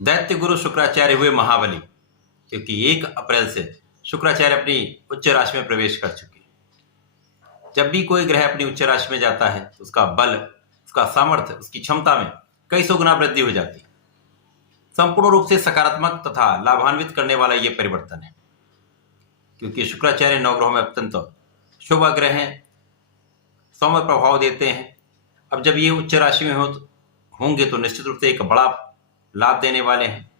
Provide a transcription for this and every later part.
दैत्य गुरु शुक्राचार्य हुए महाबली, क्योंकि 1 अप्रैल से शुक्राचार्य अपनी उच्च राशि में प्रवेश कर चुके हैं। जब भी कोई ग्रह अपनी उच्च राशि में जाता है तो उसका बल, उसका सामर्थ्य, उसकी क्षमता में कई सौ गुना वृद्धि हो जाती है। संपूर्ण रूप से सकारात्मक तथा लाभान्वित करने वाला यह परिवर्तन है, क्योंकि शुक्राचार्य नवग्रहों में अत्यंत शुभ ग्रह हैं, सौम्य प्रभाव देते हैं। अब जब ये उच्च राशि में होंगे तो निश्चित रूप से एक बड़ा लाभ देने वाले हैं।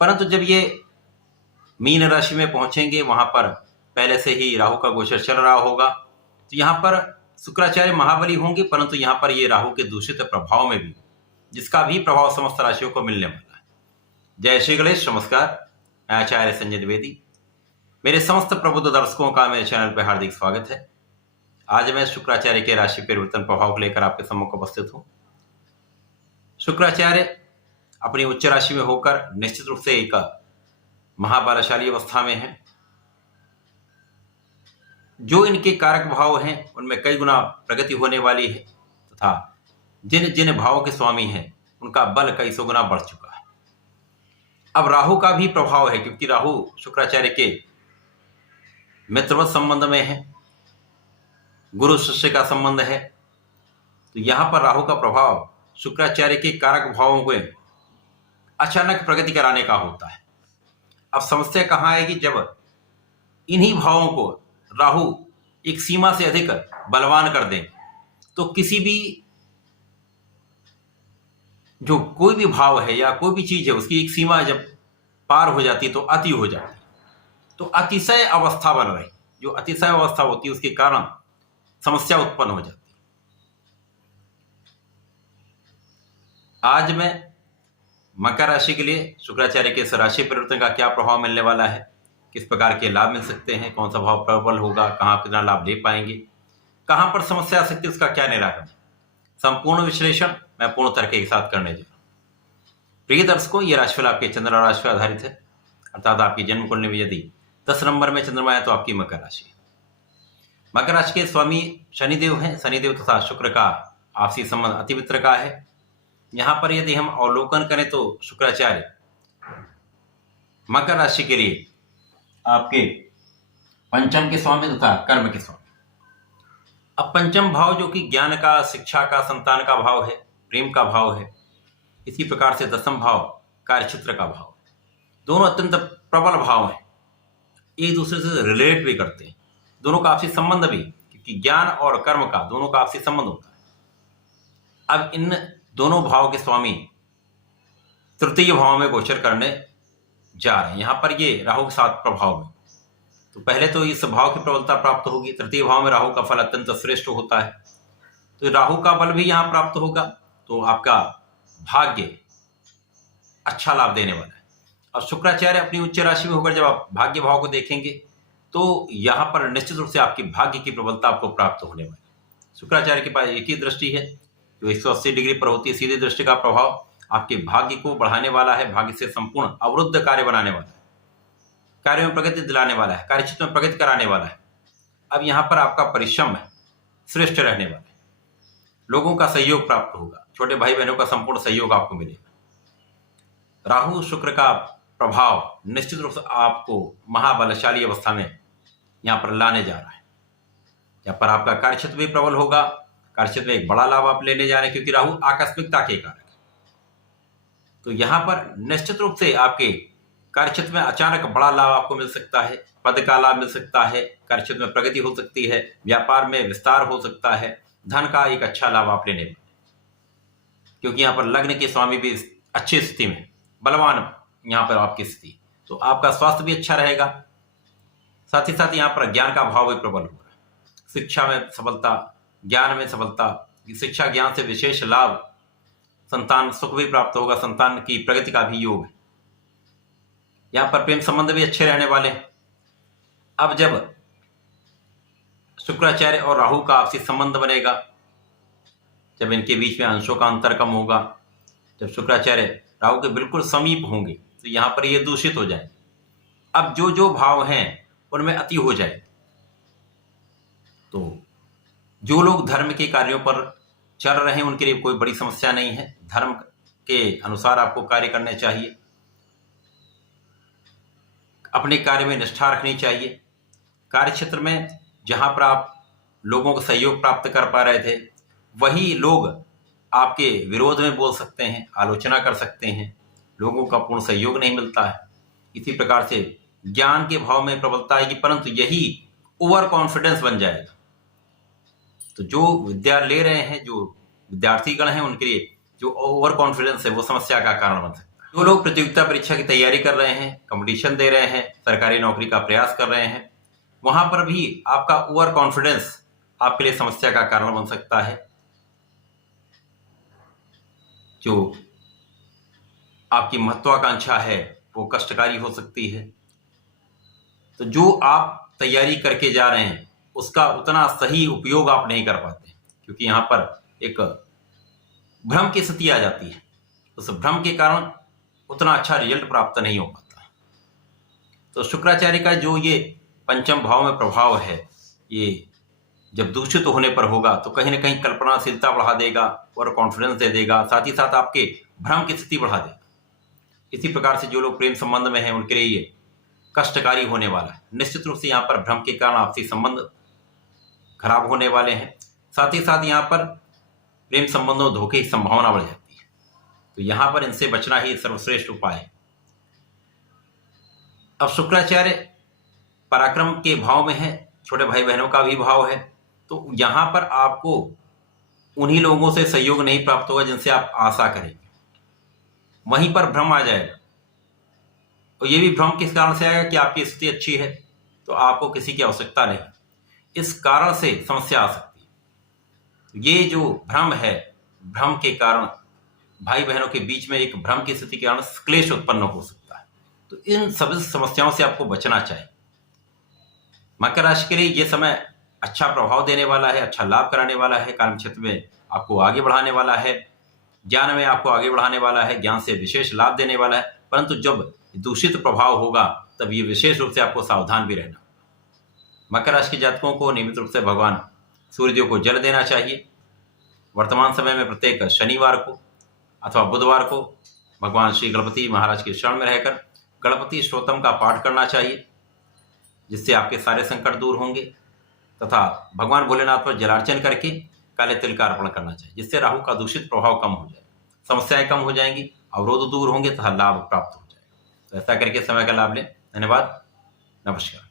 परंतु जब ये मीन राशि में पहुंचेंगे, वहां पर पहले से ही राहु का गोचर चल रहा होगा, तो यहाँ पर शुक्राचार्य महाबली होंगे, परंतु यहाँ पर ये राहु के दूषित प्रभाव में भी, जिसका भी प्रभाव समस्त राशियों को मिलने वाला है। जय श्री गणेश, नमस्कार। मैं आचार्य संजय द्विवेदी, मेरे समस्त प्रबुद्ध दर्शकों का मेरे चैनल पर हार्दिक स्वागत है। आज मैं शुक्राचार्य के राशि परिवर्तन प्रभाव को लेकर आपके सम्मुख उपस्थित हूं। शुक्राचार्य अपनी उच्च राशि में होकर निश्चित रूप से एक महाबलशाली अवस्था में है। जो इनके कारक भाव हैं उनमें कई गुना प्रगति होने वाली है, तथा जिन जिन भावों के स्वामी हैं उनका बल कई सौ गुना बढ़ चुका है। अब राहु का भी प्रभाव है, क्योंकि राहु शुक्राचार्य के मित्रवत संबंध में है, गुरु शिष्य का संबंध है। तो यहां पर राहु का प्रभाव शुक्राचार्य के कारक भावों को अचानक प्रगति कराने का होता है। अब समस्या कहां आएगी? जब इन्हीं भावों को राहु एक सीमा से अधिक बलवान कर दें, तो किसी भी जो कोई भी भाव है या कोई भी चीज है, उसकी एक सीमा जब पार हो जाती है तो अति हो जाती है। तो अतिशय अवस्था बन रही, जो अतिशय अवस्था होती है उसके कारण समस्या उत्पन्न हो जाती है। आज मैं मकर राशि के लिए शुक्राचार्य के इस राशि परिवर्तन का क्या प्रभाव मिलने वाला है, किस प्रकार के लाभ मिल सकते हैं, कौन सा भाव प्रबल होगा, कहां कितना लाभ ले पाएंगे, कहां पर समस्या आ सकती है, उसका क्या निराकरण, संपूर्ण विश्लेषण मैं पूर्ण तर्क के साथ करने जा रहा हूं। प्रिय दर्शकों, यह राशिफल आपके चंद्र राशि पर आधारित है, अर्थात आपकी जन्म कुंडली में यदि 10 नंबर में चंद्रमा है तो आपकी मकर राशि है। मकर राशि के स्वामी शनिदेव हैं। शनिदेव तथा शुक्र का आपसी संबंध अति मित्र का है। यहां पर यदि हम अवलोकन करें तो शुक्राचार्य मकर राशि के लिए आपके पंचम के स्वामी तथा कर्म के स्वामी। अब पंचम भाव जो कि ज्ञान का, शिक्षा का, संतान का भाव है, प्रेम का भाव है, इसी प्रकार से दसम भाव कार्यक्षेत्र का भाव, दोनों अत्यंत प्रबल भाव हैं, एक दूसरे से रिलेट भी करते हैं, दोनों का आपसी संबंध भी, क्योंकि ज्ञान और कर्म का दोनों का आपसी संबंध होता है। अब इन दोनों भाव के स्वामी तृतीय भाव में गोचर करने जा रहे हैं, यहां पर ये राहु के साथ प्रभाव में। तो पहले तो इस भाव की प्रबलता प्राप्त होगी। तृतीय भाव में राहु का फल अत्यंत श्रेष्ठ होता है, तो राहु का बल भी यहां प्राप्त होगा, तो आपका भाग्य अच्छा लाभ देने वाला है। और शुक्राचार्य अपनी उच्च राशि में होकर जब आप भाग्य भाव को देखेंगे तो यहां पर निश्चित रूप से आपकी भाग्य की प्रबलता आपको प्राप्त होने वाली है। शुक्राचार्य के पास एक ही दृष्टि है जो 180 डिग्री पर होती है। सीधी दृष्टि का प्रभाव आपके भाग्य को बढ़ाने वाला है, भाग्य से संपूर्ण अवरुद्ध कार्य बनाने वाला है, कार्यों में प्रगति दिलाने वाला है, कार्यक्षेत्र में प्रगति कराने वाला है। अब यहां पर आपका परिश्रम है श्रेष्ठ रहने वाला है, लोगों का सहयोग प्राप्त होगा, छोटे भाई बहनों का संपूर्ण सहयोग आपको मिलेगा। राहु शुक्र का प्रभाव निश्चित रूप से आपको महाबलशाली अवस्था में यहां पर लाने जा रहा है। यहां पर आपका कार्यक्षेत्र भी प्रबल होगा, कार्यक्षेत्र में एक बड़ा लाभ आप लेने जा रहे हैं, क्योंकि राहु आकस्मिकता के कारक है। तो यहां पर निश्चित रूप से आपके कार्यक्षेत्र में अचानक बड़ा लाभ आपको मिल सकता है, पद का लाभ मिल सकता है, कार्यक्षेत्र में प्रगति हो सकती है, व्यापार में विस्तार हो सकता है, धन का एक अच्छा लाभ आप लेने वाले, क्योंकि यहाँ पर लग्न के स्वामी भी अच्छी स्थिति में, बलवान यहाँ पर आपकी स्थिति, तो आपका स्वास्थ्य भी अच्छा रहेगा। साथ ही साथ यहाँ पर ज्ञान का भाव भी प्रबल हो रहा है, शिक्षा में सफलता, ज्ञान में सफलता, शिक्षा ज्ञान से विशेष लाभ, संतान सुख भी प्राप्त होगा, संतान की प्रगति का भी योग है। यहां पर प्रेम संबंध भी अच्छे रहने वाले हैं। अब जब शुक्राचार्य और राहु का आपसी संबंध बनेगा, जब इनके बीच में अंशों का अंतर कम होगा, जब शुक्राचार्य राहु के बिल्कुल समीप होंगे, तो यहां पर ये दूषित हो जाए। अब जो जो भाव हैं उनमें अति हो जाए, तो जो लोग धर्म के कार्यों पर चल रहे हैं उनके लिए कोई बड़ी समस्या नहीं है। धर्म के अनुसार आपको कार्य करने चाहिए, अपने कार्य में निष्ठा रखनी चाहिए। कार्य क्षेत्र में जहां पर आप लोगों का सहयोग प्राप्त कर पा रहे थे, वही लोग आपके विरोध में बोल सकते हैं, आलोचना कर सकते हैं, लोगों का पूर्ण सहयोग नहीं मिलता है। इसी प्रकार से ज्ञान के भाव में प्रबलता आएगी, परंतु यही ओवर कॉन्फिडेंस बन जाएगा। तो जो विद्या ले रहे हैं, जो विद्यार्थीगण हैं, उनके लिए जो ओवर कॉन्फिडेंस है वो समस्या का कारण बन सकता है। जो लोग प्रतियोगिता परीक्षा की तैयारी कर रहे हैं, कंपटीशन दे रहे हैं, सरकारी नौकरी का प्रयास कर रहे हैं, वहां पर भी आपका ओवर कॉन्फिडेंस आपके लिए समस्या का कारण बन सकता है। जो आपकी महत्वाकांक्षा है वो कष्टकारी हो सकती है। तो जो आप तैयारी करके जा रहे हैं उसका उतना सही उपयोग आप नहीं कर पाते, क्योंकि यहाँ पर एक भ्रम की स्थिति आ जाती है। उस भ्रम के कारण उतना अच्छा रिजल्ट प्राप्त नहीं हो पाता। तो शुक्राचार्य का जो ये पंचम भाव में प्रभाव है, ये जब दूषित होने पर होगा तो कहीं ना कहीं कल्पनाशीलता बढ़ा देगा और कॉन्फिडेंस दे देगा, साथ ही साथ आपके भ्रम की स्थिति बढ़ा देगा। इसी प्रकार से जो लोग प्रेम संबंध में हैं उनके लिए ये कष्टकारी होने वाला है। निश्चित रूप से यहाँ पर भ्रम के कारण आपसी संबंध खराब होने वाले हैं, साथ ही साथ यहाँ पर प्रेम संबंधों में धोखे की संभावना बढ़ जाती है। तो यहाँ पर इनसे बचना ही सर्वश्रेष्ठ उपाय है। अब शुक्राचार्य पराक्रम के भाव में है, छोटे भाई बहनों का भी भाव है, तो यहाँ पर आपको उन्हीं लोगों से सहयोग नहीं प्राप्त होगा जिनसे आप आशा करेंगे, वहीं पर भ्रम आ जाएगा। और ये भी भ्रम किस कारण से आएगा कि आपकी स्थिति अच्छी है तो आपको किसी की आवश्यकता नहीं, इस कारण से समस्या आ सकती है। ये जो भ्रम है, भ्रम के कारण भाई बहनों के बीच में एक भ्रम की स्थिति के कारण क्लेश उत्पन्न हो सकता है। तो इन सभी समस्याओं से आपको बचना चाहिए। मकर राशि के लिए ये समय अच्छा प्रभाव देने वाला है, अच्छा लाभ कराने वाला है, कार्य क्षेत्र में आपको आगे बढ़ाने वाला है, ज्ञान में आपको आगे बढ़ाने वाला है, ज्ञान से विशेष लाभ देने वाला है। परंतु जब दूषित प्रभाव होगा तब ये विशेष रूप से आपको सावधान भी रहना। मकर राशि के जातकों को नियमित रूप से भगवान सूर्यदेव को जल देना चाहिए। वर्तमान समय में प्रत्येक शनिवार को अथवा बुधवार को भगवान श्री गणपति महाराज के शरण में रहकर गणपति स्तोत्रम का पाठ करना चाहिए, जिससे आपके सारे संकट दूर होंगे। तथा भगवान भोलेनाथ पर जलार्चन करके काले तिल का अर्पण करना चाहिए, जिससे राहु का दूषित प्रभाव कम हो जाए, समस्याएं कम हो जाएंगी, अवरोध दूर होंगे तथा लाभ प्राप्त हो जाएगा। तो ऐसा करके समय का लाभ लें। धन्यवाद, नमस्कार।